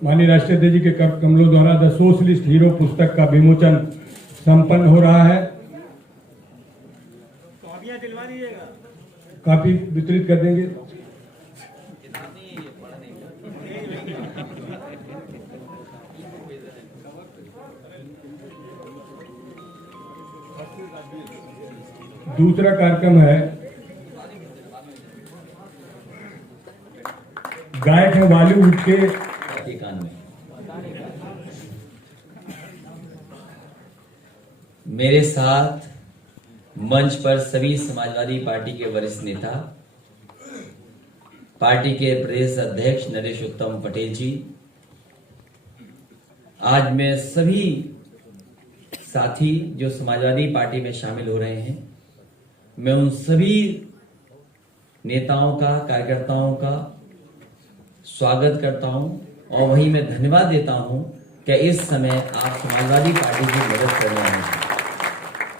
माननीय राष्ट्रीय अध्यक्ष जी के कमलों द्वारा द सोशलिस्ट हीरो पुस्तक का विमोचन संपन्न हो रहा है। कापी वितरित कर देंगे। दूसरा कार्यक्रम है गायक है बॉलीवुड के मेरे साथ मंच पर सभी समाजवादी पार्टी के वरिष्ठ नेता, पार्टी के प्रदेश अध्यक्ष नरेश उत्तम पटेल जी, आज मैं सभी साथी जो समाजवादी पार्टी में शामिल हो रहे हैं, मैं उन सभी नेताओं का, कार्यकर्ताओं का स्वागत करता हूं और वहीं मैं धन्यवाद देता हूं कि इस समय आप समाजवादी पार्टी की मदद कर रहे हैं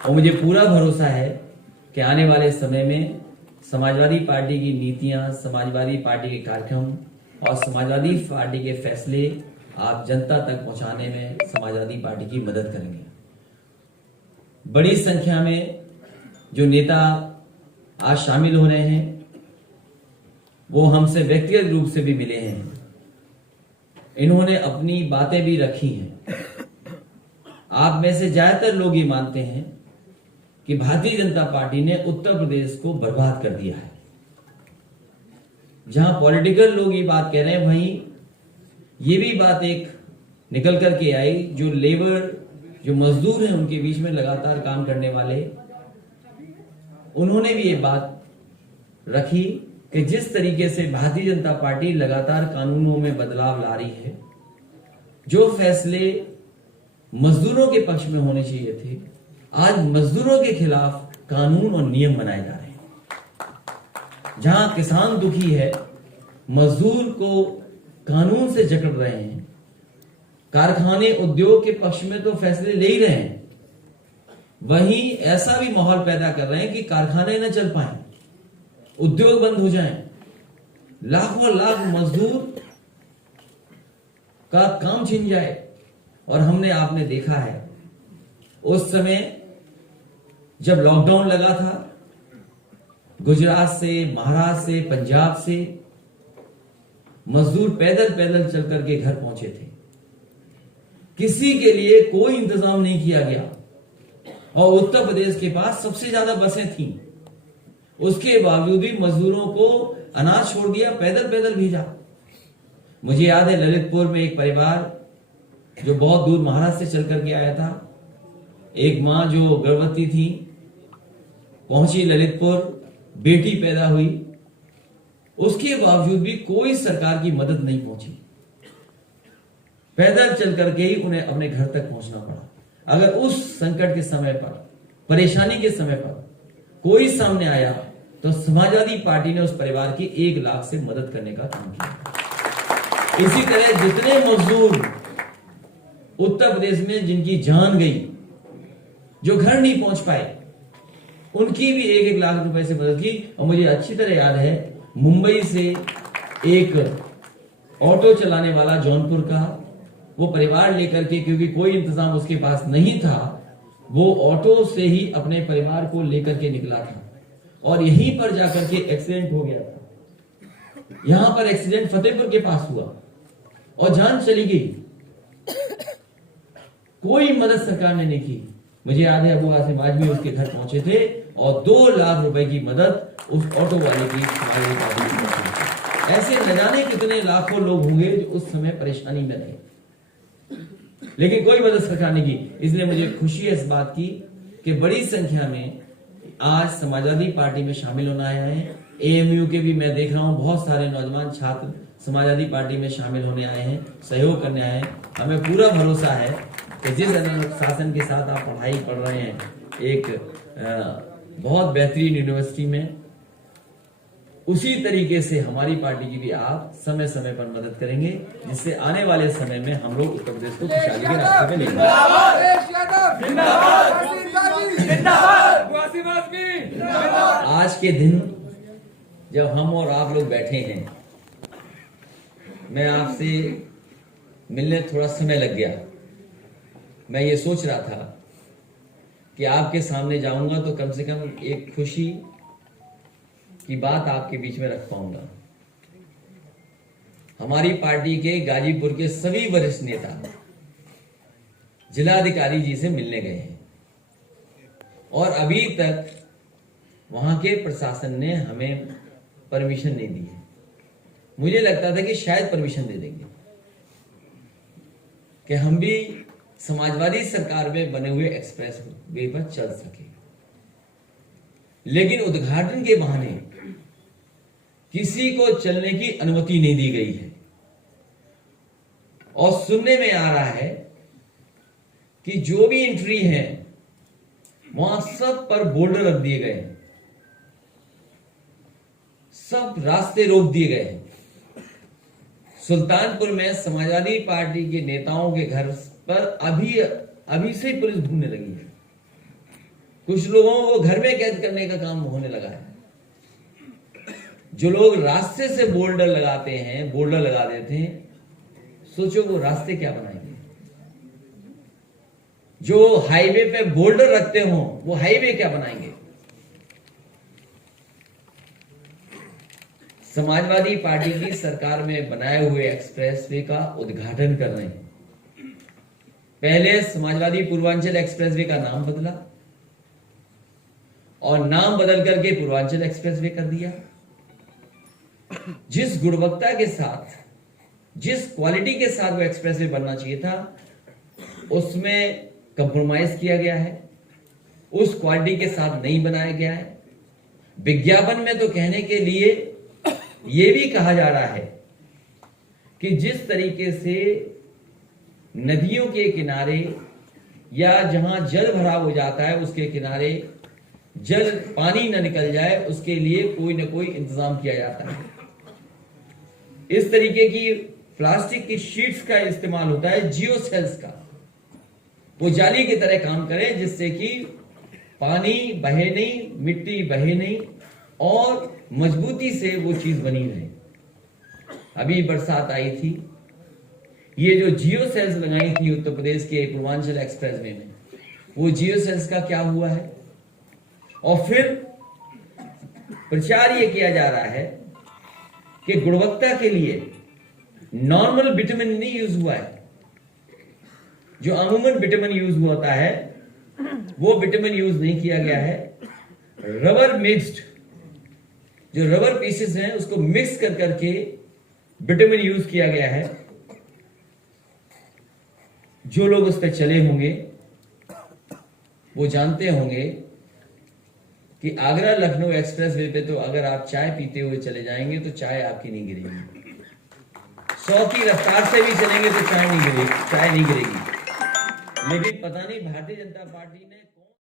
और मुझे पूरा भरोसा है कि आने वाले समय में समाजवादी पार्टी की नीतियां, समाजवादी पार्टी के कार्यक्रम और समाजवादी पार्टी के फैसले आप जनता तक पहुंचाने में समाजवादी पार्टी की मदद करेंगे। बड़ी संख्या में जो नेता आज शामिल हो रहे हैं वो हमसे व्यक्तिगत रूप से भी मिले हैं। इन्होंने अपनी बातें भी रखी हैं। आप में से ज्यादातर लोग ये मानते हैं कि भारतीय जनता पार्टी ने उत्तर प्रदेश को बर्बाद कर दिया है। जहां पॉलिटिकल लोग ये बात कह रहे हैं, वहीं ये भी बात एक निकल करके आई, जो लेबर, जो मजदूर हैं, उनके बीच में लगातार काम करने वाले, उन्होंने भी ये बात रखी कि जिस तरीके से भारतीय जनता पार्टी लगातार कानूनों में बदलाव ला रही है, जो फैसले मजदूरों के पक्ष में होने चाहिए थे, आज मजदूरों के खिलाफ कानून और नियम बनाए जा रहे हैं। जहां किसान दुखी है, मजदूर को कानून से जकड़ रहे हैं, कारखाने उद्योग के पक्ष में तो फैसले ले ही रहे हैं, वहीं ऐसा भी माहौल पैदा कर रहे हैं कि कारखाने न चल पाए, उद्योग बंद हो जाएं, लाखों लाख मजदूर का काम छिन जाए। और आपने देखा है उस समय जब लॉकडाउन लगा था, गुजरात से, महाराष्ट्र से, पंजाब से मजदूर पैदल पैदल चल करके घर पहुंचे थे। किसी के लिए कोई इंतजाम नहीं किया गया और उत्तर प्रदेश के पास सबसे ज्यादा बसें थीं। उसके बावजूद भी मजदूरों को अनाज छोड़ दिया, पैदल पैदल भेजा। मुझे याद है ललितपुर में एक परिवार जो बहुत दूर महाराष्ट्र से चल करके आया था, एक मां जो गर्भवती थी, पहुंची ललितपुर, बेटी पैदा हुई, उसके बावजूद भी कोई सरकार की मदद नहीं पहुंची। पैदल चल करके ही उन्हें अपने घर तक पहुंचना पड़ा। अगर उस संकट के समय पर, परेशानी के समय पर कोई सामने आया तो समाजवादी पार्टी ने उस परिवार की 1 लाख से मदद करने का काम किया। इसी तरह जितने मजदूर उत्तर प्रदेश में जिनकी जान गई, जो घर नहीं पहुंच पाए, उनकी भी 1-1 लाख रुपए से मदद की। और मुझे अच्छी तरह याद है, मुंबई से एक ऑटो चलाने वाला जौनपुर का, वो परिवार लेकर के, क्योंकि कोई इंतजाम उसके पास नहीं था, वो ऑटो से ही अपने परिवार को लेकर के निकला था और यहीं पर जाकर के एक्सीडेंट हो गया था। यहां पर एक्सीडेंट फतेहपुर के पास हुआ और जान चली गई। कोई मदद सरकार ने नहीं की। मुझे याद है अबू आसिम आजमी उसके घर पहुंचे थे और 2 लाख रुपए की मदद उस ऑटो वाले की समाजवादी पार्टी की। ऐसे न जाने कितने लाखों लोग होंगे जो उस समय परेशानी में रहे, लेकिन कोई मदद सरकार ने की। इसलिए मुझे खुशी है इस बात की कि बड़ी संख्या में आज समाजवादी पार्टी में शामिल होना आया है। एएमयू के भी मैं देख रहा हूं बहुत सारे नौजवान छात्र समाजवादी पार्टी में शामिल होने आए हैं, सहयोग करने आए हैं। हमें पूरा भरोसा है कि जिस अनुशासन के साथ आप पढ़ाई पढ़ रहे हैं, एक बहुत बेहतरीन यूनिवर्सिटी में, उसी तरीके से हमारी पार्टी की भी आप समय समय पर मदद करेंगे, जिससे आने वाले समय में हम लोग उत्तर प्रदेश को खुशहाली के रास्ते में लेंगे। आज के दिन जब हम और आप लोग बैठे हैं, मैं आपसे मिलने थोड़ा समय लग गया। मैं ये सोच रहा था कि आपके सामने जाऊंगा तो कम से कम एक खुशी की बात आपके बीच में रख पाऊंगा। हमारी पार्टी के गाजीपुर के सभी वरिष्ठ नेता जिलाधिकारी जी से मिलने गए हैं और अभी तक वहां के प्रशासन ने हमें परमिशन नहीं दी है। मुझे लगता था कि शायद परमिशन दे देंगे कि हम भी समाजवादी सरकार में बने हुए एक्सप्रेस वे पर चल सके, लेकिन उद्घाटन के बहाने किसी को चलने की अनुमति नहीं दी गई है। और सुनने में आ रहा है कि जो भी एंट्री है वहां सब पर बोल्डर रख दिए गए हैं, सब रास्ते रोक दिए गए हैं। सुल्तानपुर में समाजवादी पार्टी के नेताओं के घर पर अभी से ही पुलिस घूमने लगी है। कुछ लोगों को घर में कैद करने का काम होने लगा है। जो लोग रास्ते से बोल्डर लगाते हैं, बोल्डर लगा देते हैं, सोचो वो रास्ते क्या बनाएंगे। जो हाईवे पे बोल्डर रखते हो वो हाईवे क्या बनाएंगे। समाजवादी पार्टी की सरकार में बनाए हुए एक्सप्रेसवे का उद्घाटन कर रहे हैं। पहले समाजवादी पूर्वांचल एक्सप्रेसवे का नाम बदला और नाम बदल करके पूर्वांचल एक्सप्रेसवे कर दिया। जिस गुणवत्ता के साथ, जिस क्वालिटी के साथ वो एक्सप्रेसवे बनना चाहिए था, उसमें कंप्रोमाइज किया गया है, उस क्वालिटी के साथ नहीं बनाया गया है। विज्ञापन में तो कहने के लिए यह भी कहा जा रहा है कि जिस तरीके से नदियों के किनारे या जहां जल भराव हो जाता है उसके किनारे जल पानी न निकल जाए उसके लिए कोई ना कोई इंतजाम किया जाता है। इस तरीके की प्लास्टिक की शीट्स का इस्तेमाल होता है, जियो सेल्स का, वो जाली की तरह काम करे जिससे कि पानी बहे नहीं, मिट्टी बहे नहीं और मजबूती से वो चीज बनी रहे। अभी बरसात आई थी, ये जो जियो सेल्स लगाई थी उत्तर प्रदेश के पूर्वांचल एक्सप्रेसवे में, वो जियो सेल्स का क्या हुआ है। और फिर प्रचार ये किया जा रहा है कि गुणवत्ता के लिए नॉर्मल विटामिन नहीं यूज हुआ है। जो अमूमन विटामिन यूज होता है वो विटामिन यूज नहीं किया गया है। रबर मिक्स्ड, जो रबर पीसेस हैं उसको मिक्स कर करके विटामिन यूज किया गया है। जो लोग उस पर चले होंगे वो जानते होंगे कि आगरा लखनऊ एक्सप्रेसवे पे तो अगर आप चाय पीते हुए चले जाएंगे तो चाय आपकी नहीं गिरेगी। 100 की रफ्तार से भी चलेंगे तो चाय नहीं गिरेगी। लेकिन पता नहीं भारतीय जनता पार्टी ने